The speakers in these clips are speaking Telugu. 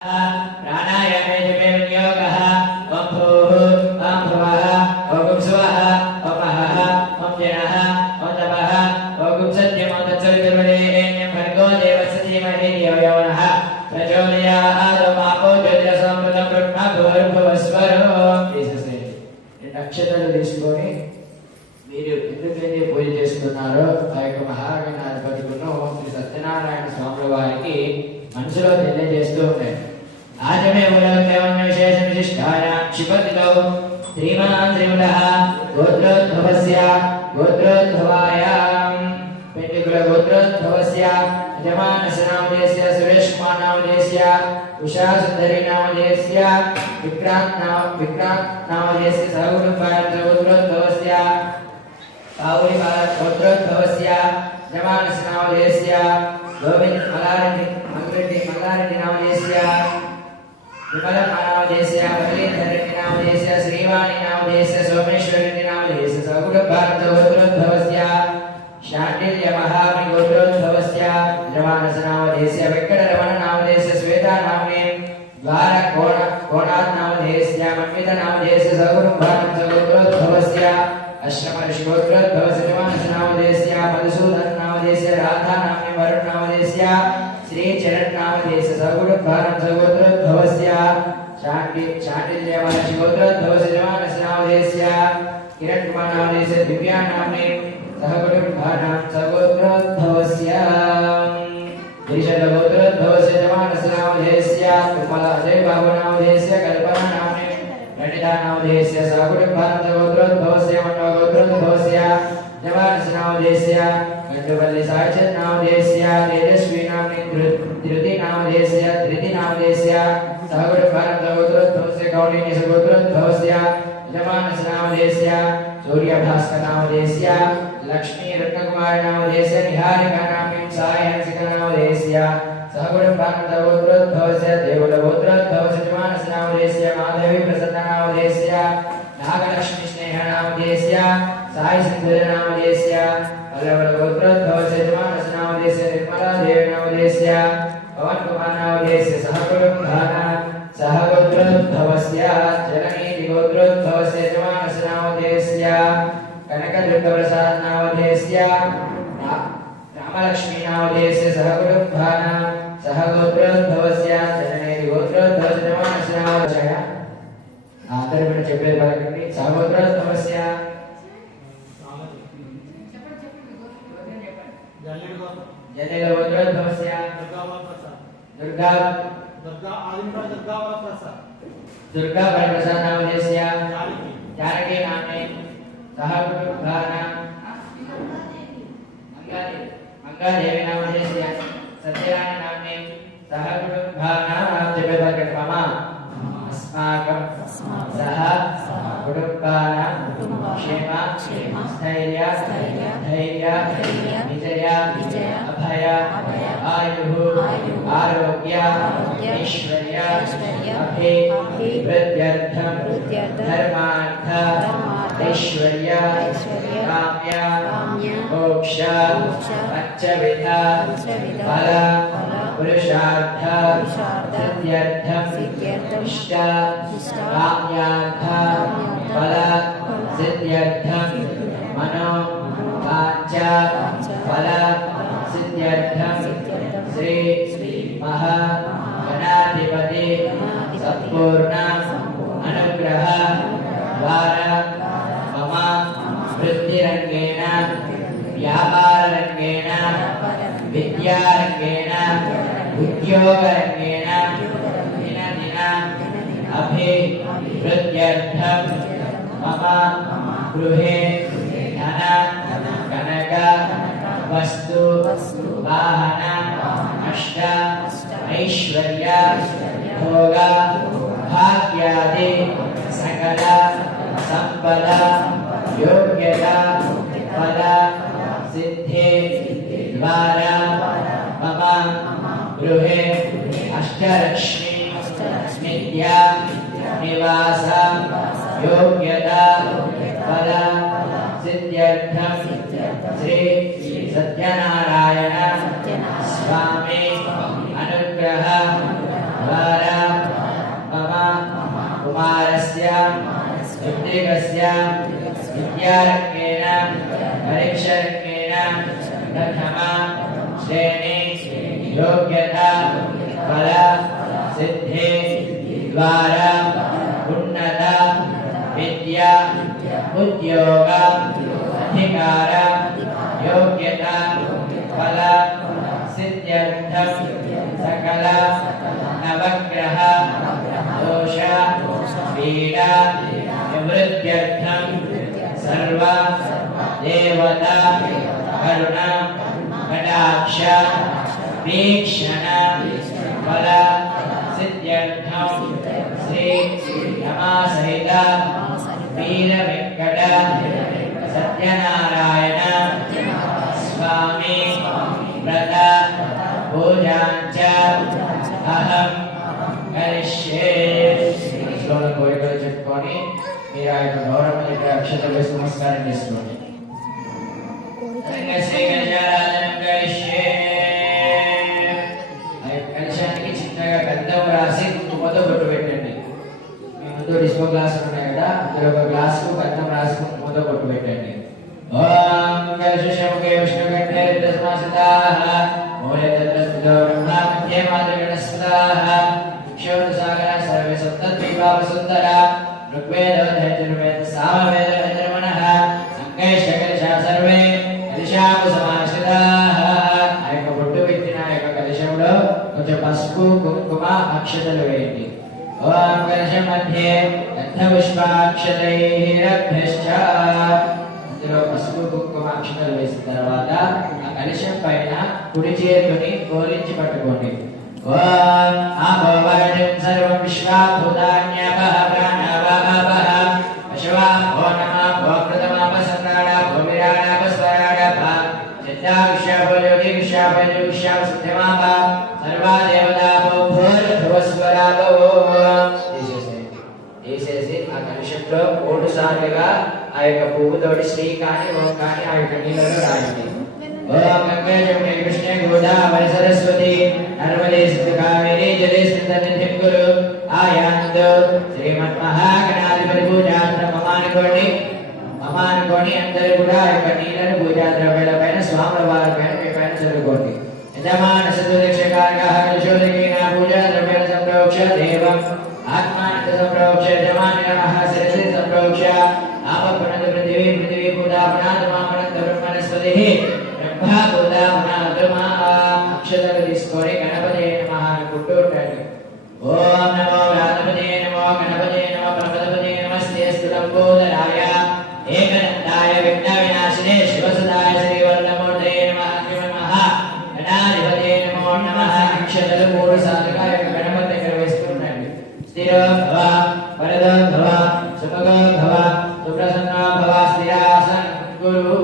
प्राणायामे जपे विनियोगः ओम भूः ओम भुवः ओम स्वः ओम महः ओम जनः ओम तपः ओम सत्यम् ओम तत्सवितुर्वरेण्यं भर्गो देवस्य धीमहि धियो यो नः प्रचोदयात् ओम आपो ज्योतिरसमृतं ब्रह्म भूर्भुवस्वः నక్షత్రాలు తీసుకొని మీరు ఎందుకైతే పూజ చేస్తున్నారో ఆ యొక్క మహాగణాధిపతులను శ్రీ సత్యనారాయణ స్వాముల వారికి మనసులో తెలియజేస్తూ ఉంటాయి. ఆజమే మూలోద్యమం విశేష విశిష్టాయ క్షిపతిలో శ్రీమాన్ శ్రీములః గోత్రోద్భవస్య గోత్రోద్భవాయాం పెండికుల గోత్రోద్భవస్య యజమానస్య నామధేయస్య సురేష్ కుమార్ నామధేయస్య ఉషా సుందరి నామధేయస్య విక్రాంత్ నామధేయస్య సహకుటుంబాయ గోత్రోద్భవస్య పావులి గోత్రోద్భవస్య యజమానస్య నామధేయస్య గోవింద్ మల్లారెడ్డి నామధేయస్య విమలమ్మ నామధేయస్య మురళీధరెడ్డి నామధేయస్య శ్రీవాణి నామధేయస్య సోమేశ్వరెడ్డి నామధేయస్య సహకుటుంబాయ గోత్రోద్భవస్య శాండిల్య మహామణి గోత్రోద్భవస్య యజమానస్య నామధేయస్య వెంకటరమణ నామధేయస్య శ్వేతా నామ్నే ద్వార కోణాత్ నామధేయస్య మన్విత నామధేయస్య సహకుటుంబాయ గోత్రోద్భవస్య అశ్రమర్షి గోత్రోద్భవస్య యజమానస్య నామధేయస్య మధుసూదన్ నామధేయస్య రాధా నామ్నే వరుణ్ నామధేయస్య శ్రీ చరణ్ నామధేయస్య సహకుటుంబాయ గోత్రోద్భవస్య శాండిల్య మహర్షి గోత్రోద్భవస్య యజమానస్య నామధేయస్య కిరణ్ కుమార్ నామధేయస్య దివ్యా నామ్నే సహకుటుంబానాం సగోత్రోద్భవస్య గిరిశల గోత్రోద్భవస్య యజమానస్య నామధేయస్య తిరుమల అజయ్ బాబు నామధేయస్య కల్పనా నామ్నే ప్రణితా నామధేయస్య సహకుటుంబానాం సగోత్రోద్భవస్య మండవ గోత్రోద్భవస్య యజమానస్య నామధేయస్య గండుపల్లి సాయిచంద్ నామధేయస్య తేజస్వి నామ్నే ధృతి నామధేయస్య సహకుటుంబానాం సగోత్రోద్భవస్య కౌండిన్య సగోత్రోద్భవస్య యజమానస్య నామధేయస్య सूर्यभास्कर नामधेयस्य लक्ष्मी रत्नकुमार नामधेयस्य निहारिका नाम्नीं सायनसिका नामधेयस्य सहकुటుంబాनां गोत्रोद्भवस्य देवलगोत्रोद्भवस्य यजमानस्य नामधेयस्य माधवी प्रसन्ना नामधेयस्य नागलक्ष्मी स्नेह नामधेयस्य साई सिंधुर नामधेयस्य पल्लवगोत्रोद्भवस्य यजमानस्य नामधेयस्य निर्मला देवी नामधेयस्य पवन कुमार नामधेयस्य सहकुటుంబాनां सहगोत्रोद्भवस्य जननी गोत्रोद्भवस्य यजमानस्य नामधेयस्य कनकदुर्गप्रसाद नामधेयस्य रामलक्ष्मी नामधेयस्य सहकुటుంబాनां सहगोत्रोद्भवस्य जननी गोत्रोद्भवस्य यजमानस्य नामधेयस्य అందరూ కూడా చెప్పేది పలకండి సహగోత్రోద్భవस्य జననీ గోత్రోద్భవस्य दुर्गा वरप्रसाद नामधेयस्य जानकी नाम्ने सहकुటుంబాनां मंगादेवी नामधेयस्य सत्यरानी नाम्ने सहकुటుంబాनां जपपकर्मम अस्माकं सह कुटुंबानां क्षेम स्थैर्य धैर्य विजय अभय आयुः आरोग्य ऐश्वर्य अभिवृद्ध्यर्थं धर्मार्थ ऐश्वर्य काम्य मोक्ष पंचविध फल पुरुषार्थ सिद्ध्यर्थं इष्ट काम्यार्थ फल सिद्ध्यर्थं मनो वाच फल सिद्ध्यर्थं श्री महागणाधिपति संपूर्ण अनुग्रह द्वारा मम वृत्तिरंगेन व्यापाररंगेन विद्यारंगेन उद्योगरंगेन दिन दिन अभिवृद्ध्यर्थं मम गृहे धन कनक वस्तु वाहन अष्ट ऐश्वर्य भोग भाग्यादि सकल संपद योग्यता फल सिद्धि द्वारा मम गृहे अष्टलक्ष्मी विद्या निवास योग्यता फल सिद्ध्यर्थं श्री सत्यनारायण स्वामी अनुग्रह कुमारस्य पुत्रिकस्य विद्यारण्येन परीक्षारण्येन प्रथमा श्रेणी योग्यता फल सिद्धि द्वारा उन्नत विद्या उद्योग अधिकार योग्यता फल सिद्ध्यर्थं सकल नवग्रह दोष पीडा निवृत्त्यर्थं सर्व देवता करुणा कटाक्ष वीक्षण फल सिद्ध्यर्थं श्री रमासहित वीर वेंकट सत्यनारायण स्वामी व्रत पूजांच अहं करिष्ये శ్లోకం కోరికలు చెప్పుకొని మీరు ఆ యొక్క గౌరవం యొక్క అక్షతలు వేసి నమస్కారం చేసుకోండి. కలశానికి చిన్నగా గంధం రాసి కుంకుమతో బొట్టు పెట్టండి. మీ ముందు డిస్పో గ్లాసులు ఉన్నాయి కదా, అందులో ఒక గ్లాసు గంధం రాసి కుంకుమతో బొట్టు పెట్టండి. ఓం కలశముఖే విష్ణుకంఠే తస్మాసితాః మూలే తత్స్థితో బ్రహ్మా మధ్యే మాతృగణస్పదాః క్షోరసాగర సర్వే సప్తద్వీపావసుందర ఋగ్వేద యజుర్వేద సామవేద యజుర్మణః సంకైషకలశా సర్వే కలశాము సమాశ్రితాః. ఆ యొక్క బొట్టు పెట్టిన ఆ యొక్క కలశంలో కొంచెం పసుపు కుంకుమ అక్షతలు వేయండి. ఓం కలశ మధ్యే గంధపుష్పాక్షతైరభ్యశ్చ. అందులో పసుపు కుంకుమ అక్షతలు వేసిన తర్వాత ఆ కలశం పైన కుడి చేతిని గోలించి పట్టుకోండి. ఓం ఆభోవరం సర్వం విశ్వాభూతాన్యాపః ప్రాణావాపః అశ్వాభో నమః భోక్రతమాపసన్నాడ భూమిరాణాపస్వరాడప చిత్తావిశ్వాభో యోగి విశ్వాభో విశ్వాభ సిద్ధిమాప సర్వా దేవతాపో భూర్భువస్వరాపో. తీసేసి ఆ కలుషంలో 3 సార్లుగా ఆ యొక్క పువ్వుతోటి శ్రీ కానీ ఓం కానీ ఆ యొక్క నీళ్ళలో రాయండి. ఓం గంగే జమునే కృష్ణే గోదావరి సరస్వతి నర్మదే సింధు కావేరీ జలే స్మితనిధిం కురు ఆయాంతు. శ్రీమన్మహాగణాధిపతి పూజాంతరం మమానుకోండి అందరూ కూడా ఆ యొక్క నీళ్ళను పూజా ద్రవ్యాల పైన స్వాముల వారి పైన మీ పైన చదువుకోండి. యజమాన సద్వదక్షకారకః కలశోదకేన పూజా ద్రవ్యాల సంప్రోక్ష దేవం ఆత్మానంద సంప్రోక్ష యజమాని నమః శిరసి సంప్రోక్ష ఆపపునద పృథివీ పూజా పునాదమాపనంద బ్రహ్మణస్పతిః అక్షతలు తీసుకొని గణపతి నమః అనుకుంటూ ఉండండి. ఓం నమో గణపతి నమో గణపతి నమో ప్రపదపతి నమస్తే స్థులంబోదరాయ ఏకదంతాయ విఘ్న వినాశినే శివసుదాయ శ్రీవల్లమూర్తే నమః నమః గణాధిపతే నమో నమః. అక్షతలు 3 సార్లుగా గణపతి దగ్గర వేస్తూ ఉండండి. స్థిరో భవ వరదో భవ సుఖదో భవ సుప్రసన్నో భవ స్థిరాసన్ గురు.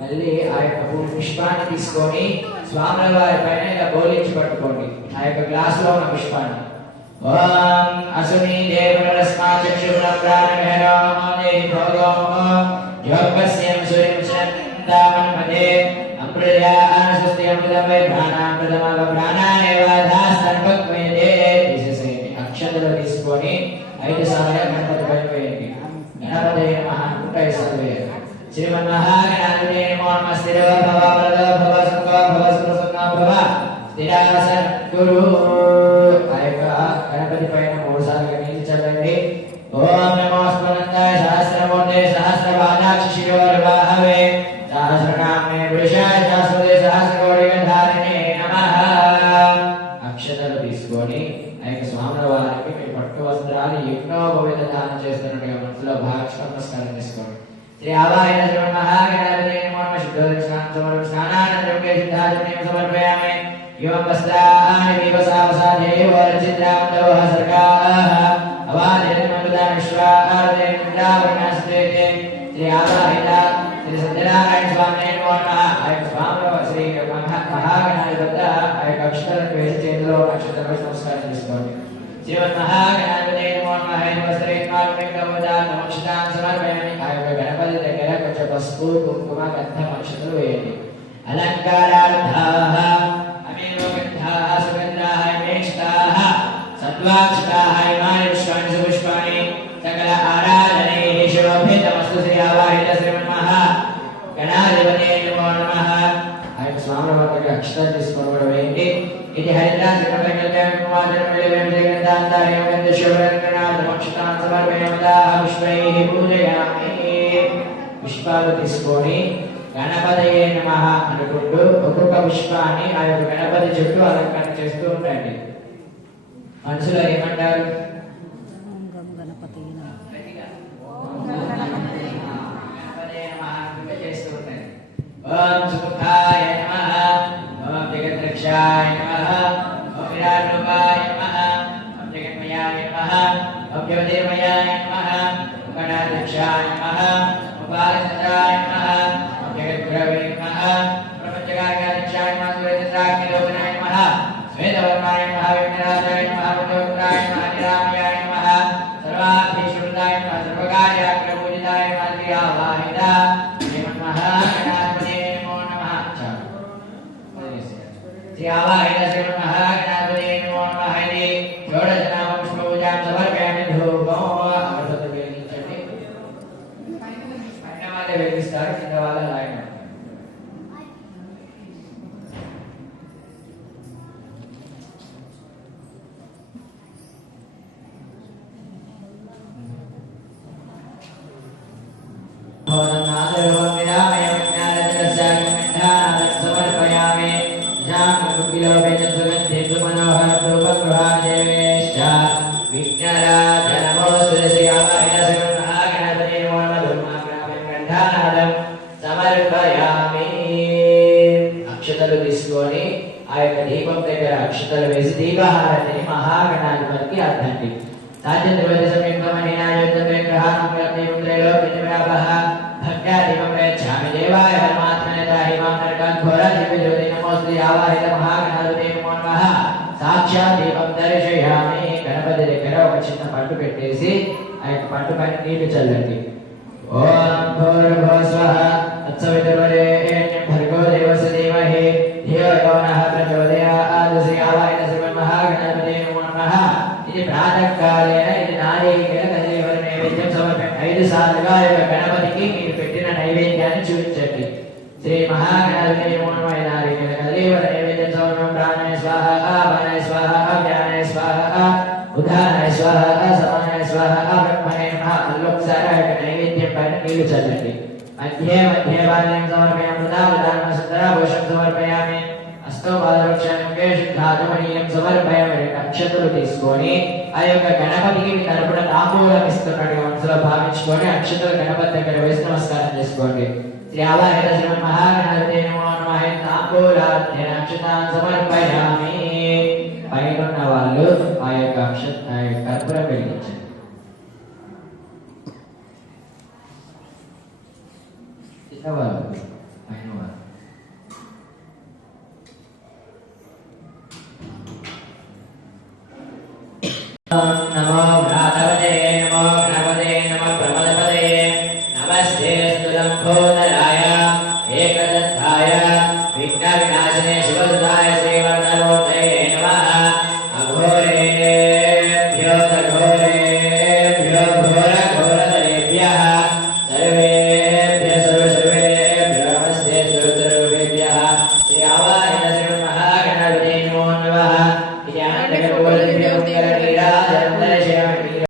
మళ్ళీ ఆ యొక్క పుష్పాన్ని తీసుకొని స్వాముల వారి పైన ఇలా బోలించి పట్టుకోండి ఆ యొక్క గ్లాసులో ఉన్న పుష్పాన్ని. ఓం అసుని దేవరస్మా చక్షుర ప్రాణమేరామదే భోగోమో యోగస్యం సూర్యం చందామన్మదే అమృతయా అనస్వస్తి అమృతం వై ప్రాణామృతమ ప్రాణానేవ దాస్తన్వక్వేదే. తీసేసేయండి. అక్షతలు తీసుకొని 5 సార్లు గణపతి పైన వేయండి. గణపతి నమః అనుకుంటూ 5 సార్లు వేయండి. శ్రీమన్మహాగణాధిపతే నమో నమః. స్థిరో భవ వరదో భవ సుఖో భవ సుప్రసన్నో భవ స్థిరాసన్ గురు. ఆ యొక్క గణపతి పైన 3 సార్లు నీళ్ళు చల్లండి. ఓం నమో స్మరంతాయ సహస్రమూర్తే సహస్రపాదాక్ష శిరోర్వాహవే సహస్రనామే పురుషాయ శాశ్వతే సహస్రకోటిగంధారిణే నమః. అక్షతలు తీసుకొని ఆ యొక్క స్వాముల వారికి మీ పట్టు వస్త్రాలు యజ్ఞోపవిత దానం చేస్తున్నట్టుగా మనసులో భావించి నమస్కారం చేసుకోండి. శ్రీ ఆవాహన శ్రీమన్మహాగణాధిపతే నమో నమః. శుద్ధోదక్షిణాంతమరం స్నానానంతరం కేశిద్ధాచమయం సమర్పయామి. యోగం వస్త్రాణి దీపసావసాధే వరచిద్రాంతో సర్గాః అవాదినమృతాన్ విశ్వార్దేంద్రావరణాస్తే. శ్రీ ఆవాహిత శ్రీ సత్యనారాయణ స్వామి నమో నమః. ఆ యొక్క స్వాముల శ్రీ మహాగణాధిపతి ఆ యొక్క అక్షరాలను వేసి చేతిలో అక్షరాలు నమస్కారం చేసుకోండి. శ్రీమన్మహాగణాధిపతే నమో నమః. వస్త్రేణాక్షతాన్ సమర్పయామి. ఆ యొక్క గణపతి దగ్గర కొంచెం పసుపు కుంకుమ గంధం అక్షతలు వేయండి. అలంకారార్థాః అమేవ గంధాః సుగంధాః మేష్టాః द्वाक्षताः इमानि पुष्पाणि सुपुष्पाणि सकल आराधनैः शुभोपेतमस्तु श्री आवाहित श्रीमन्मः गणाधिपते नमो नमः। ఆయన స్వామివారికి అక్షరాలు తీసుకోవడం ఏంటి ఇది హరిద్రాస్ పుష్పాలు తీసుకొని గణపతయే నమః అనుకుంటూ ఒక్కొక్క పుష్పాన్ని ఆ యొక్క గణపతి చుట్టూ అలంకరణ చేస్తూ ఉండండి. మనసులో ఏమంటారు? ఓం సుముఖాయ నమః, ఓం జగద్రక్షాయ నమః, ఓం విరాట్రూపాయ నమః, ఓం జగన్మయాయ నమః, ఓం జ్యోతిర్మయాయ నమః, ఓం గణాధ్యక్షాయ నమః, ఓం బాలచంద్రాయ నమః, ఓం జగద్గురవే నమః, ప్రపంచకార్యాధ్యక్షాయ నమః, సూర్యచంద్రాగ్నిలోచనాయ నమః, శ్వేతవర్ణాయ నమః, విఘ్నరాజాయ నమః, పుత్రోత్తరాయ నమః, నిరామయాయ నమః, సర్వాభీష్టుదాయ నమః, సర్వకార్యాగ్రపూజితాయ నమః, శ్రీ ఆవాహిత శ్రీమన్మః श्री आवाहित श्रीमन्मः गणाधिपते नमो नमः इति षोडशनाम पुष्पपूजां समर्पयामि। धूपं अगरबत्ति వెలిగించండి. పైన వాళ్ళే వెలిగిస్తారు, కింద వాళ్ళ లైన్ సమర్పయామి. అక్షతలు తీసుకొని ఆ యొక్క దీపం దగ్గర అక్షతలు వేసి దీపహారతిని మహాగణాధిపతికి అర్థండి. దేవాయ పరమాత్మనే ఆవాహిత మహాగణాధిపతే నమో నమః. సాక్షాత్ దీపం దర్శయామి. గణపతి దగ్గర ఒక చిన్న పట్టు పెట్టేసి ఆ యొక్క పట్టు పైన నీళ్లు చల్లండి. ఓం భూర్భువః స్వః తత్సవితుర్వరేణ్యం భర్గో దేవస్య ధీమహి ధియో యో నః ప్రచోదయాత్. శ్రీ ఆవాహిత శ్రీమన్మహాగణాధిపతే నమో నమః. ఇది ప్రాతఃకాలేన ఇది నారీకేణ తదేవర నైవేద్యం సమర్పయామి. 5 సార్లుగా ఆ యొక్క గణపతికి మీరు పెట్టిన నైవేద్యాన్ని చూపించండి. శ్రీ మహాగణాధిపతే నమో నమః. నారీకేణ తదేవర నైవేద్యం సమర్పయామి. ప్రాణాయ స్వాహ, అపానాయ స్వాహ, వ్యానాయ స్వాహ, ఉదానాయ స్వాహ, సమానాయ స్వాహ, బ్రహ్మణే నమః. మళ్ళొకసారి ఆ యొక్క నైవేద్యం పైన నీళ్లు చల్లండి. మధ్యే మధ్యే బాల్యం సమర్పయామి. వృదావృదానం సుందరాభూషం సమర్పయామి. అస్తో బాలవృక్షానికే శుద్ధాత్మనీయం సమర్పయామి. అక్షతలు తీసుకొని ఆ యొక్క గణపతికి మీ తరపున తాంబూలం ఇస్తున్నట్టుగా మనసులో భావించుకొని అక్షతలు గణపతి దగ్గర వేసి నమస్కారం చేసుకోండి. శ్రీ ఆవాహిత శ్రీమన్మహాగణాధిపతే నమో నమః. తాంబూలాధ్యన అక్షతాన్ సమర్పయామి. పైన ఉన్న వాళ్ళు ఆ యొక్క కర్పూరం వెలిగించండి. చిన్నవాళ్ళు పైన వాళ్ళు నమో భ్రాతవతే నమో గణపతే నమో ప్రమదపతే నమస్తే స్తులంబోదరాయ ఏకదత్తాయ విఘ్న వినాశనే శివసుతాయ శ్రీవర్ధనమూర్తయే నమః. అఘోరేభ్యో ఘోరేభ్యో ఘోర ఘోరతరేభ్యః సర్వేభ్యః సర్వేభ్యో నమస్తే స్తులంబోదరేభ్యః. శ్రీ ఆవాహిత శ్రీమన్మహాగణాధిపతే నమో నమః. ఇది అనంతకోటి